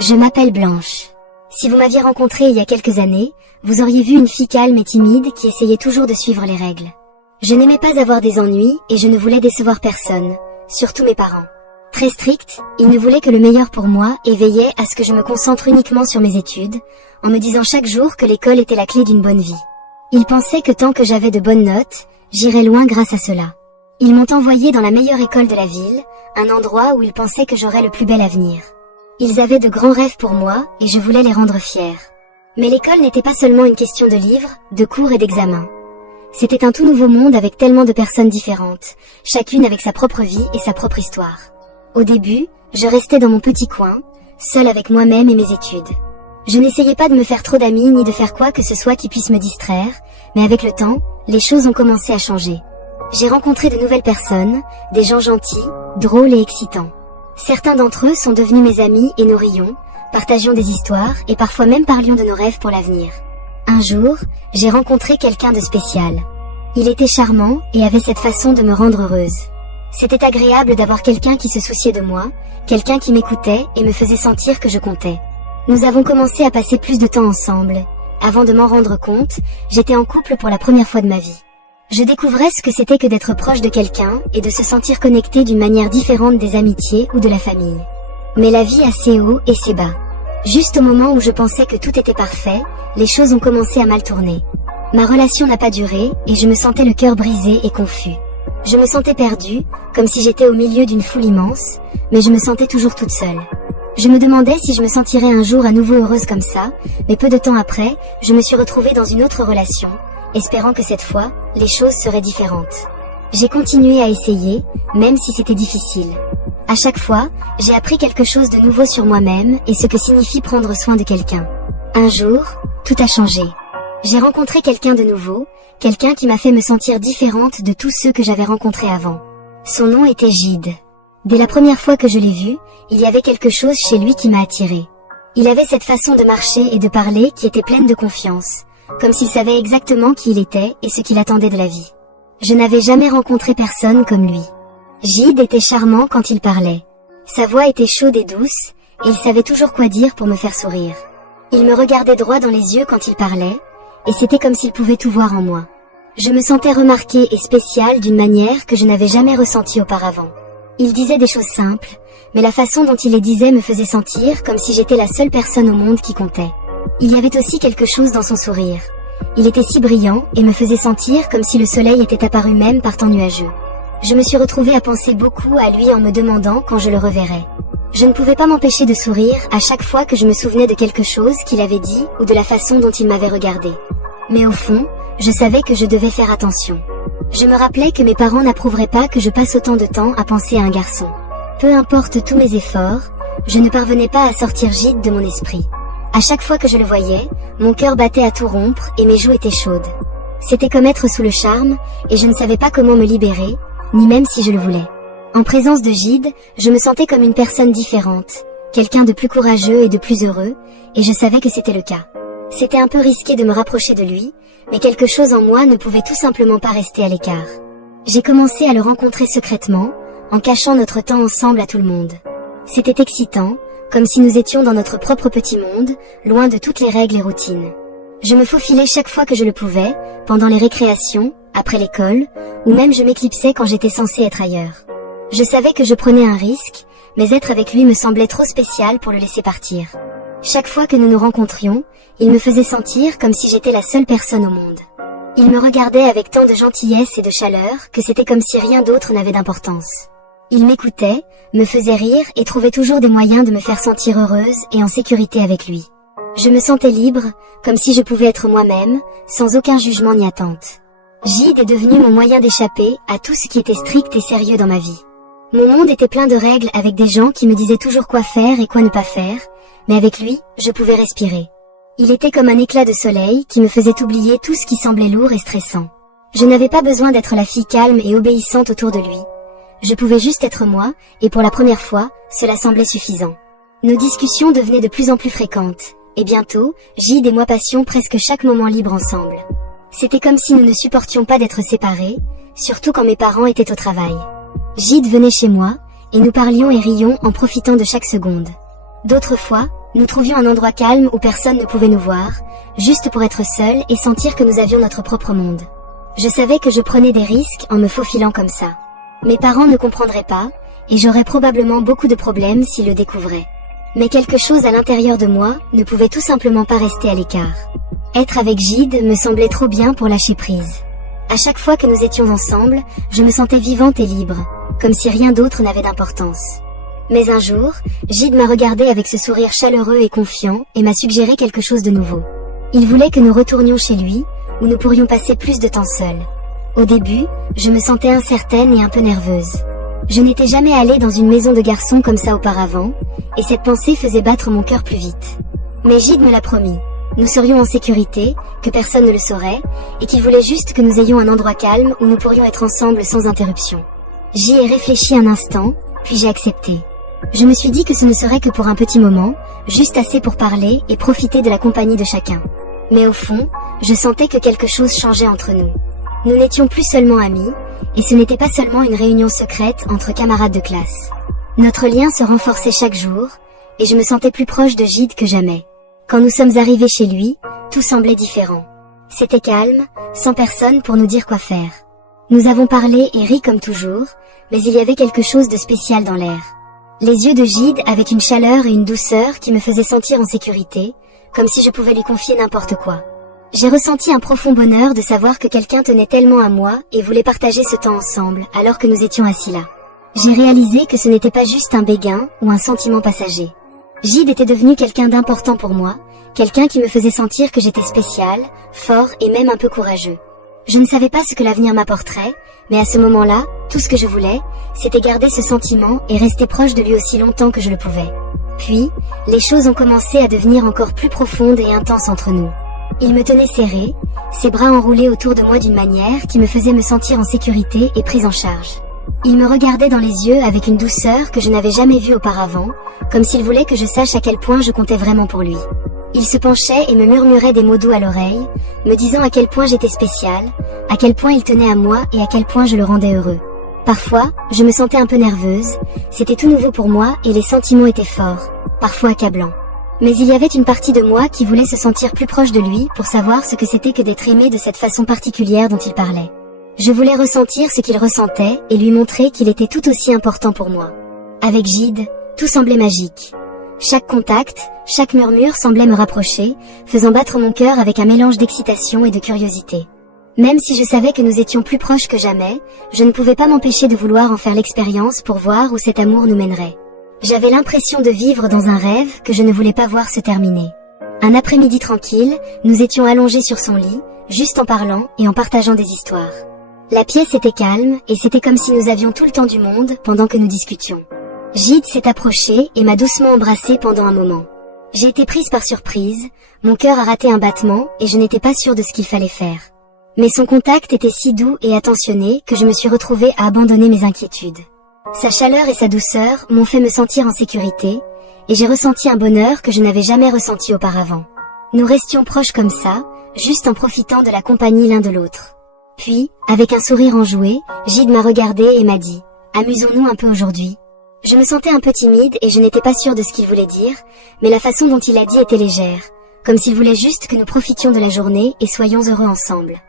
Je m'appelle Blanche. Si vous m'aviez rencontrée il y a quelques années, vous auriez vu une fille calme et timide qui essayait toujours de suivre les règles. Je n'aimais pas avoir des ennuis et je ne voulais décevoir personne, surtout mes parents. Très strict, ils ne voulaient que le meilleur pour moi et veillaient à ce que je me concentre uniquement sur mes études, en me disant chaque jour que l'école était la clé d'une bonne vie. Ils pensaient que tant que j'avais de bonnes notes, j'irais loin grâce à cela. Ils m'ont envoyée dans la meilleure école de la ville, un endroit où ils pensaient que j'aurais le plus bel avenir. Ils avaient de grands rêves pour moi et je voulais les rendre fiers. Mais l'école n'était pas seulement une question de livres, de cours et d'examens. C'était un tout nouveau monde avec tellement de personnes différentes, chacune avec sa propre vie et sa propre histoire. Au début, je restais dans mon petit coin, seule avec moi-même et mes études. Je n'essayais pas de me faire trop d'amis ni de faire quoi que ce soit qui puisse me distraire, mais avec le temps, les choses ont commencé à changer. J'ai rencontré de nouvelles personnes, des gens gentils, drôles et excitants. Certains d'entre eux sont devenus mes amis et nous rions, partagions des histoires et parfois même parlions de nos rêves pour l'avenir. Un jour, j'ai rencontré quelqu'un de spécial. Il était charmant et avait cette façon de me rendre heureuse. C'était agréable d'avoir quelqu'un qui se souciait de moi, quelqu'un qui m'écoutait et me faisait sentir que je comptais. Nous avons commencé à passer plus de temps ensemble. Avant de m'en rendre compte, j'étais en couple pour la première fois de ma vie. Je découvrais ce que c'était que d'être proche de quelqu'un et de se sentir connecté d'une manière différente des amitiés ou de la famille. Mais la vie a ses hauts et ses bas. Juste au moment où je pensais que tout était parfait, les choses ont commencé à mal tourner. Ma relation n'a pas duré et je me sentais le cœur brisé et confus. Je me sentais perdue, comme si j'étais au milieu d'une foule immense, mais je me sentais toujours toute seule. Je me demandais si je me sentirais un jour à nouveau heureuse comme ça, mais peu de temps après, je me suis retrouvée dans une autre relation, espérant que cette fois, les choses seraient différentes. J'ai continué à essayer, même si c'était difficile. À chaque fois, j'ai appris quelque chose de nouveau sur moi-même et ce que signifie prendre soin de quelqu'un. Un jour, tout a changé. J'ai rencontré quelqu'un de nouveau, quelqu'un qui m'a fait me sentir différente de tous ceux que j'avais rencontrés avant. Son nom était Gide. Dès la première fois que je l'ai vu, il y avait quelque chose chez lui qui m'a attirée. Il avait cette façon de marcher et de parler qui était pleine de confiance, comme s'il savait exactement qui il était et ce qu'il attendait de la vie. Je n'avais jamais rencontré personne comme lui. Gide était charmant quand il parlait. Sa voix était chaude et douce, et il savait toujours quoi dire pour me faire sourire. Il me regardait droit dans les yeux quand il parlait, et c'était comme s'il pouvait tout voir en moi. Je me sentais remarquée et spéciale d'une manière que je n'avais jamais ressentie auparavant. Il disait des choses simples, mais la façon dont il les disait me faisait sentir comme si j'étais la seule personne au monde qui comptait. Il y avait aussi quelque chose dans son sourire. Il était si brillant et me faisait sentir comme si le soleil était apparu même par temps nuageux. Je me suis retrouvée à penser beaucoup à lui en me demandant quand je le reverrais. Je ne pouvais pas m'empêcher de sourire à chaque fois que je me souvenais de quelque chose qu'il avait dit ou de la façon dont il m'avait regardée. Mais au fond, je savais que je devais faire attention. Je me rappelais que mes parents n'approuveraient pas que je passe autant de temps à penser à un garçon. Peu importe tous mes efforts, je ne parvenais pas à sortir Gide de mon esprit. À chaque fois que je le voyais, mon cœur battait à tout rompre et mes joues étaient chaudes. C'était comme être sous le charme, et je ne savais pas comment me libérer, ni même si je le voulais. En présence de Gide, je me sentais comme une personne différente, quelqu'un de plus courageux et de plus heureux, et je savais que c'était le cas. C'était un peu risqué de me rapprocher de lui, mais quelque chose en moi ne pouvait tout simplement pas rester à l'écart. J'ai commencé à le rencontrer secrètement, en cachant notre temps ensemble à tout le monde. C'était excitant, comme si nous étions dans notre propre petit monde, loin de toutes les règles et routines. Je me faufilais chaque fois que je le pouvais, pendant les récréations, après l'école, ou même je m'éclipsais quand j'étais censée être ailleurs. Je savais que je prenais un risque, mais être avec lui me semblait trop spécial pour le laisser partir. Chaque fois que nous nous rencontrions, il me faisait sentir comme si j'étais la seule personne au monde. Il me regardait avec tant de gentillesse et de chaleur que c'était comme si rien d'autre n'avait d'importance. Il m'écoutait, me faisait rire et trouvait toujours des moyens de me faire sentir heureuse et en sécurité avec lui. Je me sentais libre, comme si je pouvais être moi-même, sans aucun jugement ni attente. Gide est devenu mon moyen d'échapper à tout ce qui était strict et sérieux dans ma vie. Mon monde était plein de règles avec des gens qui me disaient toujours quoi faire et quoi ne pas faire, mais avec lui, je pouvais respirer. Il était comme un éclat de soleil qui me faisait oublier tout ce qui semblait lourd et stressant. Je n'avais pas besoin d'être la fille calme et obéissante autour de lui. Je pouvais juste être moi, et pour la première fois, cela semblait suffisant. Nos discussions devenaient de plus en plus fréquentes, et bientôt, Gide et moi passions presque chaque moment libre ensemble. C'était comme si nous ne supportions pas d'être séparés, surtout quand mes parents étaient au travail. Gide venait chez moi, et nous parlions et rions en profitant de chaque seconde. D'autres fois, Nous trouvions un endroit calme où personne ne pouvait nous voir, juste pour être seuls et sentir que nous avions notre propre monde. Je savais que je prenais des risques en me faufilant comme ça. Mes parents ne comprendraient pas, et j'aurais probablement beaucoup de problèmes s'ils le découvraient. Mais quelque chose à l'intérieur de moi ne pouvait tout simplement pas rester à l'écart. Être avec Gide me semblait trop bien pour lâcher prise. À chaque fois que nous étions ensemble, je me sentais vivante et libre, comme si rien d'autre n'avait d'importance. Mais un jour, Gide m'a regardé avec ce sourire chaleureux et confiant et m'a suggéré quelque chose de nouveau. Il voulait que nous retournions chez lui, où nous pourrions passer plus de temps seuls. Au début, je me sentais incertaine et un peu nerveuse. Je n'étais jamais allée dans une maison de garçons comme ça auparavant, et cette pensée faisait battre mon cœur plus vite. Mais Gide me l'a promis. Nous serions en sécurité, que personne ne le saurait, et qu'il voulait juste que nous ayons un endroit calme où nous pourrions être ensemble sans interruption. J'y ai réfléchi un instant, puis j'ai accepté. Je me suis dit que ce ne serait que pour un petit moment, juste assez pour parler et profiter de la compagnie de chacun. Mais au fond, je sentais que quelque chose changeait entre nous. Nous n'étions plus seulement amis, et ce n'était pas seulement une réunion secrète entre camarades de classe. Notre lien se renforçait chaque jour, et je me sentais plus proche de Gide que jamais. Quand nous sommes arrivés chez lui, tout semblait différent. C'était calme, sans personne pour nous dire quoi faire. Nous avons parlé et ri comme toujours, mais il y avait quelque chose de spécial dans l'air. Les yeux de Gide avaient une chaleur et une douceur qui me faisaient sentir en sécurité, comme si je pouvais lui confier n'importe quoi. J'ai ressenti un profond bonheur de savoir que quelqu'un tenait tellement à moi et voulait partager ce temps ensemble, alors que nous étions assis là. J'ai réalisé que ce n'était pas juste un béguin ou un sentiment passager. Gide était devenu quelqu'un d'important pour moi, quelqu'un qui me faisait sentir que j'étais spécial, fort et même un peu courageux. Je ne savais pas ce que l'avenir m'apporterait, mais à ce moment-là, tout ce que je voulais, c'était garder ce sentiment et rester proche de lui aussi longtemps que je le pouvais. Puis, les choses ont commencé à devenir encore plus profondes et intenses entre nous. Il me tenait serré, ses bras enroulés autour de moi d'une manière qui me faisait me sentir en sécurité et prise en charge. Il me regardait dans les yeux avec une douceur que je n'avais jamais vue auparavant, comme s'il voulait que je sache à quel point je comptais vraiment pour lui. Il se penchait et me murmurait des mots doux à l'oreille, me disant à quel point j'étais spéciale, à quel point il tenait à moi et à quel point je le rendais heureux. Parfois, je me sentais un peu nerveuse, c'était tout nouveau pour moi et les sentiments étaient forts, parfois accablants. Mais il y avait une partie de moi qui voulait se sentir plus proche de lui pour savoir ce que c'était que d'être aimé de cette façon particulière dont il parlait. Je voulais ressentir ce qu'il ressentait et lui montrer qu'il était tout aussi important pour moi. Avec Gide, tout semblait magique. Chaque contact, chaque murmure semblait me rapprocher, faisant battre mon cœur avec un mélange d'excitation et de curiosité. Même si je savais que nous étions plus proches que jamais, je ne pouvais pas m'empêcher de vouloir en faire l'expérience pour voir où cet amour nous mènerait. J'avais l'impression de vivre dans un rêve que je ne voulais pas voir se terminer. Un après-midi tranquille, nous étions allongés sur son lit, juste en parlant et en partageant des histoires. La pièce était calme et c'était comme si nous avions tout le temps du monde pendant que nous discutions. Gide s'est approché et m'a doucement embrassée pendant un moment. J'ai été prise par surprise, mon cœur a raté un battement et je n'étais pas sûre de ce qu'il fallait faire. Mais son contact était si doux et attentionné que je me suis retrouvée à abandonner mes inquiétudes. Sa chaleur et sa douceur m'ont fait me sentir en sécurité, et j'ai ressenti un bonheur que je n'avais jamais ressenti auparavant. Nous restions proches comme ça, juste en profitant de la compagnie l'un de l'autre. Puis, avec un sourire enjoué, Gide m'a regardé et m'a dit « Amusons-nous un peu aujourd'hui ». Je me sentais un peu timide et je n'étais pas sûre de ce qu'il voulait dire, mais la façon dont il l'a dit était légère, comme s'il voulait juste que nous profitions de la journée et soyons heureux ensemble.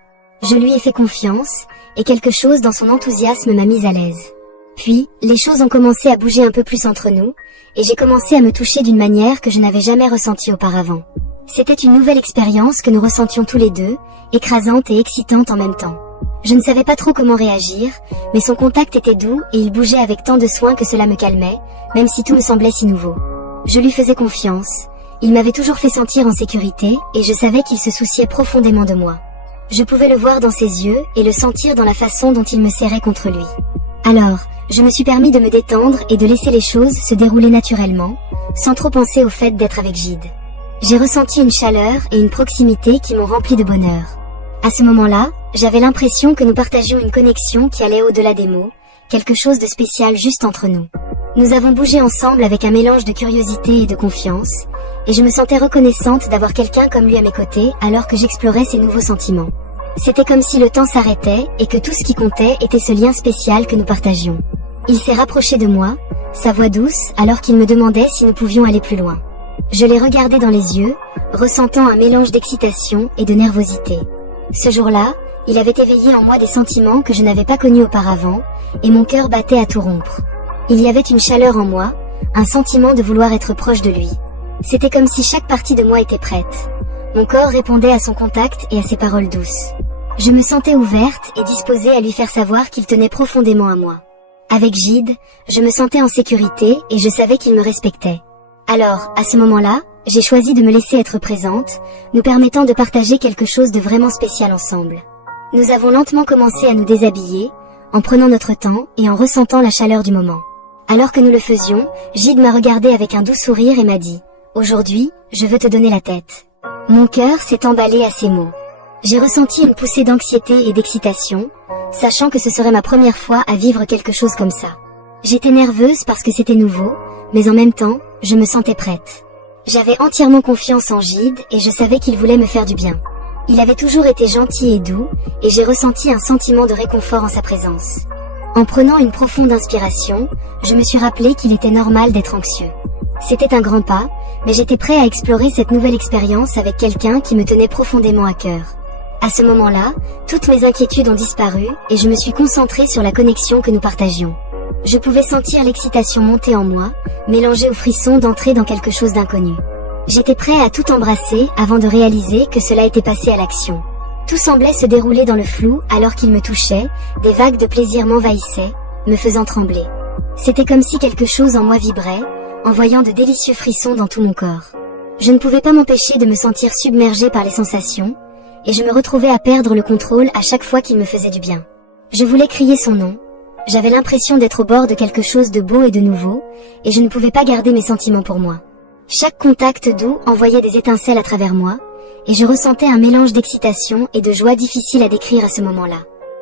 Je lui ai fait confiance, et quelque chose dans son enthousiasme m'a mise à l'aise. Puis, les choses ont commencé à bouger un peu plus entre nous, et j'ai commencé à me toucher d'une manière que je n'avais jamais ressentie auparavant. C'était une nouvelle expérience que nous ressentions tous les deux, écrasante et excitante en même temps. Je ne savais pas trop comment réagir, mais son contact était doux et il bougeait avec tant de soin que cela me calmait, même si tout me semblait si nouveau. Je lui faisais confiance, il m'avait toujours fait sentir en sécurité et je savais qu'il se souciait profondément de moi. Je pouvais le voir dans ses yeux et le sentir dans la façon dont il me serrait contre lui. Alors, je me suis permis de me détendre et de laisser les choses se dérouler naturellement, sans trop penser au fait d'être avec Gide. J'ai ressenti une chaleur et une proximité qui m'ont rempli de bonheur. À ce moment-là, j'avais l'impression que nous partagions une connexion qui allait au-delà des mots, quelque chose de spécial juste entre nous. Nous avons bougé ensemble avec un mélange de curiosité et de confiance, et je me sentais reconnaissante d'avoir quelqu'un comme lui à mes côtés alors que j'explorais ces nouveaux sentiments. C'était comme si le temps s'arrêtait et que tout ce qui comptait était ce lien spécial que nous partagions. Il s'est rapproché de moi, sa voix douce, alors qu'il me demandait si nous pouvions aller plus loin. Je l'ai regardé dans les yeux, ressentant un mélange d'excitation et de nervosité. Ce jour-là, il avait éveillé en moi des sentiments que je n'avais pas connus auparavant, et mon cœur battait à tout rompre. Il y avait une chaleur en moi, un sentiment de vouloir être proche de lui. C'était comme si chaque partie de moi était prête. Mon corps répondait à son contact et à ses paroles douces. Je me sentais ouverte et disposée à lui faire savoir qu'il tenait profondément à moi. Avec Gide, je me sentais en sécurité et je savais qu'il me respectait. Alors, à ce moment-là, j'ai choisi de me laisser être présente, nous permettant de partager quelque chose de vraiment spécial ensemble. Nous avons lentement commencé à nous déshabiller, en prenant notre temps et en ressentant la chaleur du moment. Alors que nous le faisions, Gide m'a regardé avec un doux sourire et m'a dit « Aujourd'hui, je veux te donner la tête ». Mon cœur s'est emballé à ces mots. J'ai ressenti une poussée d'anxiété et d'excitation, sachant que ce serait ma première fois à vivre quelque chose comme ça. J'étais nerveuse parce que c'était nouveau, mais en même temps, je me sentais prête. J'avais entièrement confiance en Gide et je savais qu'il voulait me faire du bien. Il avait toujours été gentil et doux, et j'ai ressenti un sentiment de réconfort en sa présence. En prenant une profonde inspiration, je me suis rappelé qu'il était normal d'être anxieux. C'était un grand pas, mais j'étais prêt à explorer cette nouvelle expérience avec quelqu'un qui me tenait profondément à cœur. À ce moment-là, toutes mes inquiétudes ont disparu et je me suis concentrée sur la connexion que nous partagions. Je pouvais sentir l'excitation monter en moi, mélangée au frisson d'entrer dans quelque chose d'inconnu. J'étais prêt à tout embrasser avant de réaliser que cela était passé à l'action. Tout semblait se dérouler dans le flou alors qu'il me touchait, des vagues de plaisir m'envahissaient, me faisant trembler. C'était comme si quelque chose en moi vibrait, envoyant de délicieux frissons dans tout mon corps. Je ne pouvais pas m'empêcher de me sentir submergée par les sensations, et je me retrouvais à perdre le contrôle à chaque fois qu'il me faisait du bien. Je voulais crier son nom. J'avais l'impression d'être au bord de quelque chose de beau et de nouveau, et je ne pouvais pas garder mes sentiments pour moi. Chaque contact doux envoyait des étincelles à travers moi, et je ressentais un mélange d'excitation et de joie difficile à décrire à ce moment-là.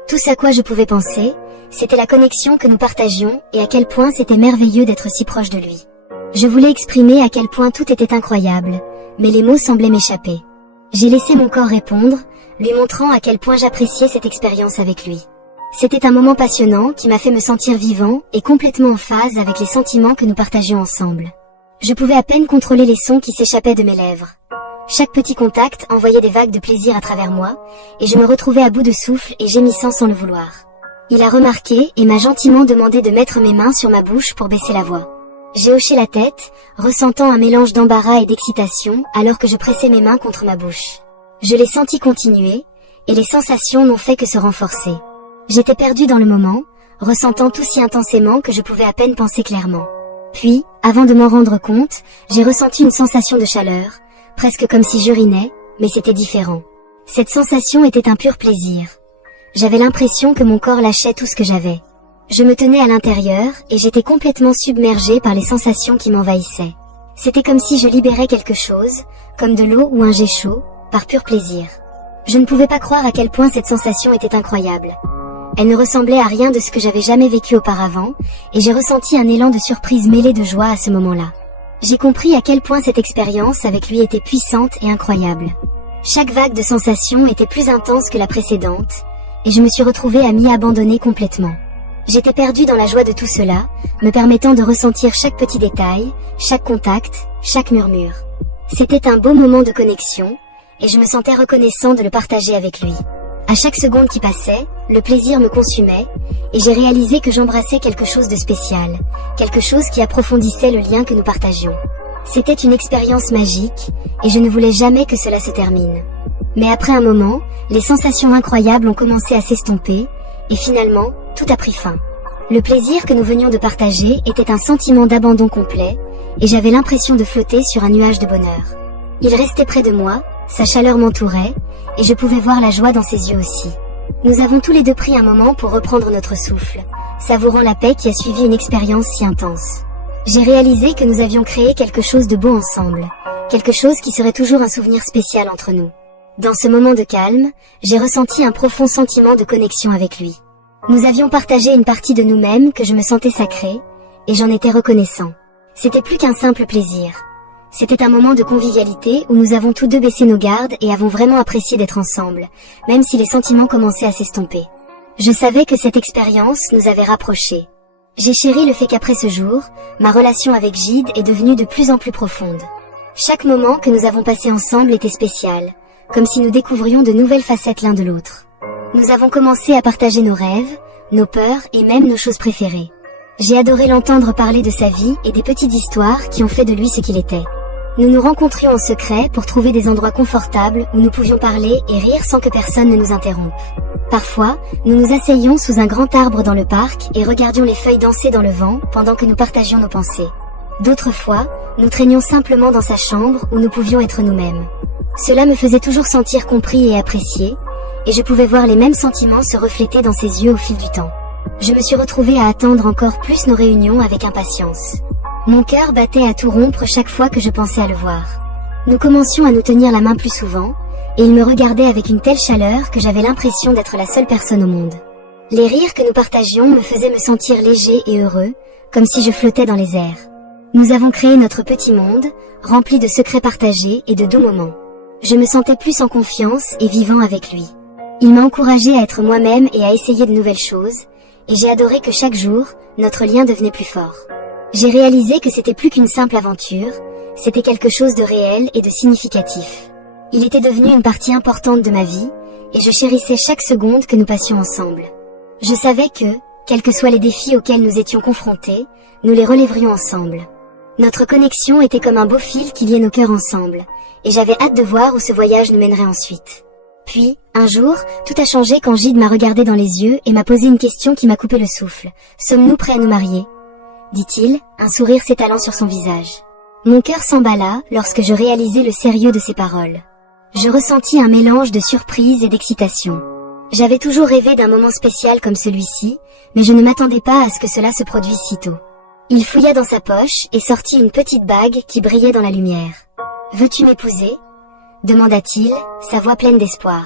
Tout à quoi je pouvais penser, c'était la connexion que nous partagions et à quel point c'était merveilleux d'être si proche de lui. Je voulais exprimer à quel point tout était incroyable, mais les mots semblaient m'échapper. J'ai laissé mon corps répondre, lui montrant à quel point j'appréciais cette expérience avec lui. C'était un moment passionnant qui m'a fait me sentir vivant et complètement en phase avec les sentiments que nous partagions ensemble. Je pouvais à peine contrôler les sons qui s'échappaient de mes lèvres. Chaque petit contact envoyait des vagues de plaisir à travers moi, et je me retrouvais à bout de souffle et gémissant sans le vouloir. Il a remarqué et m'a gentiment demandé de mettre mes mains sur ma bouche pour baisser la voix. J'ai hoché la tête, ressentant un mélange d'embarras et d'excitation alors que je pressais mes mains contre ma bouche. Je l'ai senti continuer, et les sensations n'ont fait que se renforcer. J'étais perdue dans le moment, ressentant tout si intensément que je pouvais à peine penser clairement. Puis, avant de m'en rendre compte, j'ai ressenti une sensation de chaleur, presque comme si j'urinais, mais c'était différent. Cette sensation était un pur plaisir. J'avais l'impression que mon corps lâchait tout ce que j'avais. Je me tenais à l'intérieur et j'étais complètement submergée par les sensations qui m'envahissaient. C'était comme si je libérais quelque chose, comme de l'eau ou un jet chaud, par pur plaisir. Je ne pouvais pas croire à quel point cette sensation était incroyable. Elle ne ressemblait à rien de ce que j'avais jamais vécu auparavant, et j'ai ressenti un élan de surprise mêlé de joie à ce moment-là. J'ai compris à quel point cette expérience avec lui était puissante et incroyable. Chaque vague de sensations était plus intense que la précédente, et je me suis retrouvée à m'y abandonner complètement. J'étais perdue dans la joie de tout cela, me permettant de ressentir chaque petit détail, chaque contact, chaque murmure. C'était un beau moment de connexion, et je me sentais reconnaissant de le partager avec lui. À chaque seconde qui passait, le plaisir me consumait, et j'ai réalisé que j'embrassais quelque chose de spécial, quelque chose qui approfondissait le lien que nous partagions. C'était une expérience magique, et je ne voulais jamais que cela se termine. Mais après un moment, les sensations incroyables ont commencé à s'estomper, et finalement, tout a pris fin. Le plaisir que nous venions de partager était un sentiment d'abandon complet, et j'avais l'impression de flotter sur un nuage de bonheur. Il restait près de moi, sa chaleur m'entourait, et je pouvais voir la joie dans ses yeux aussi. Nous avons tous les deux pris un moment pour reprendre notre souffle, savourant la paix qui a suivi une expérience si intense. J'ai réalisé que nous avions créé quelque chose de beau ensemble, quelque chose qui serait toujours un souvenir spécial entre nous. Dans ce moment de calme, j'ai ressenti un profond sentiment de connexion avec lui. Nous avions partagé une partie de nous-mêmes que je me sentais sacrée, et j'en étais reconnaissant. C'était plus qu'un simple plaisir. C'était un moment de convivialité où nous avons tous deux baissé nos gardes et avons vraiment apprécié d'être ensemble, même si les sentiments commençaient à s'estomper. Je savais que cette expérience nous avait rapprochés. J'ai chéri le fait qu'après ce jour, ma relation avec Gide est devenue de plus en plus profonde. Chaque moment que nous avons passé ensemble était spécial, comme si nous découvrions de nouvelles facettes l'un de l'autre. Nous avons commencé à partager nos rêves, nos peurs et même nos choses préférées. J'ai adoré l'entendre parler de sa vie et des petites histoires qui ont fait de lui ce qu'il était. Nous nous rencontrions en secret pour trouver des endroits confortables où nous pouvions parler et rire sans que personne ne nous interrompe. Parfois, nous nous asseyions sous un grand arbre dans le parc et regardions les feuilles danser dans le vent pendant que nous partagions nos pensées. D'autres fois, nous traînions simplement dans sa chambre où nous pouvions être nous-mêmes. Cela me faisait toujours sentir compris et apprécié, et je pouvais voir les mêmes sentiments se refléter dans ses yeux au fil du temps. Je me suis retrouvée à attendre encore plus nos réunions avec impatience. Mon cœur battait à tout rompre chaque fois que je pensais à le voir. Nous commencions à nous tenir la main plus souvent, et il me regardait avec une telle chaleur que j'avais l'impression d'être la seule personne au monde. Les rires que nous partagions me faisaient me sentir léger et heureux, comme si je flottais dans les airs. Nous avons créé notre petit monde, rempli de secrets partagés et de doux moments. Je me sentais plus en confiance et vivant avec lui. Il m'a encouragée à être moi-même et à essayer de nouvelles choses, et j'ai adoré que chaque jour, notre lien devenait plus fort. J'ai réalisé que c'était plus qu'une simple aventure, c'était quelque chose de réel et de significatif. Il était devenu une partie importante de ma vie, et je chérissais chaque seconde que nous passions ensemble. Je savais que, quels que soient les défis auxquels nous étions confrontés, nous les relèverions ensemble. Notre connexion était comme un beau fil qui liait nos cœurs ensemble, et j'avais hâte de voir où ce voyage nous mènerait ensuite. Puis, un jour, tout a changé quand Gide m'a regardé dans les yeux et m'a posé une question qui m'a coupé le souffle. « Sommes-nous prêts à nous marier ?» dit-il, un sourire s'étalant sur son visage. Mon cœur s'emballa lorsque je réalisai le sérieux de ses paroles. Je ressentis un mélange de surprise et d'excitation. J'avais toujours rêvé d'un moment spécial comme celui-ci, mais je ne m'attendais pas à ce que cela se produise si tôt. Il fouilla dans sa poche et sortit une petite bague qui brillait dans la lumière. « Veux-tu m'épouser ?» demanda-t-il, sa voix pleine d'espoir.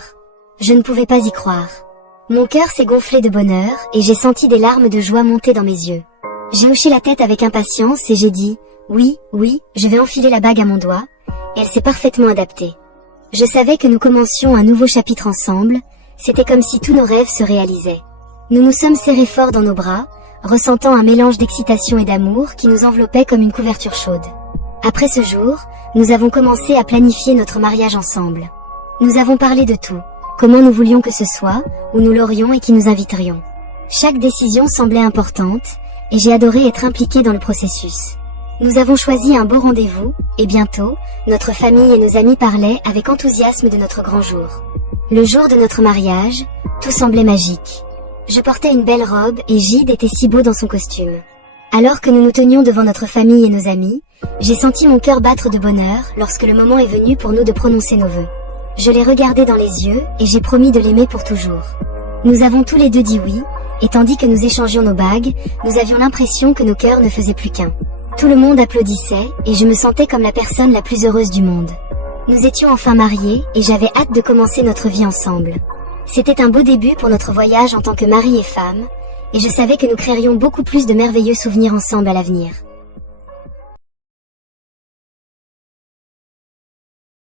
Je ne pouvais pas y croire. Mon cœur s'est gonflé de bonheur et j'ai senti des larmes de joie monter dans mes yeux. J'ai hoché la tête avec impatience et j'ai dit « Oui, oui, je vais enfiler la bague à mon doigt », et elle s'est parfaitement adaptée. Je savais que nous commencions un nouveau chapitre ensemble, c'était comme si tous nos rêves se réalisaient. Nous nous sommes serrés fort dans nos bras, ressentant un mélange d'excitation et d'amour qui nous enveloppait comme une couverture chaude. Après ce jour, nous avons commencé à planifier notre mariage ensemble. Nous avons parlé de tout, comment nous voulions que ce soit, où nous l'aurions et qui nous inviterions. Chaque décision semblait importante, et j'ai adoré être impliquée dans le processus. Nous avons choisi un beau rendez-vous, et bientôt, notre famille et nos amis parlaient avec enthousiasme de notre grand jour. Le jour de notre mariage, tout semblait magique. Je portais une belle robe et Gide était si beau dans son costume. Alors que nous nous tenions devant notre famille et nos amis, j'ai senti mon cœur battre de bonheur lorsque le moment est venu pour nous de prononcer nos vœux. Je l'ai regardé dans les yeux et j'ai promis de l'aimer pour toujours. Nous avons tous les deux dit oui, et tandis que nous échangions nos bagues, nous avions l'impression que nos cœurs ne faisaient plus qu'un. Tout le monde applaudissait et je me sentais comme la personne la plus heureuse du monde. Nous étions enfin mariés et j'avais hâte de commencer notre vie ensemble. C'était un beau début pour notre voyage en tant que mari et femme, et je savais que nous créerions beaucoup plus de merveilleux souvenirs ensemble à l'avenir.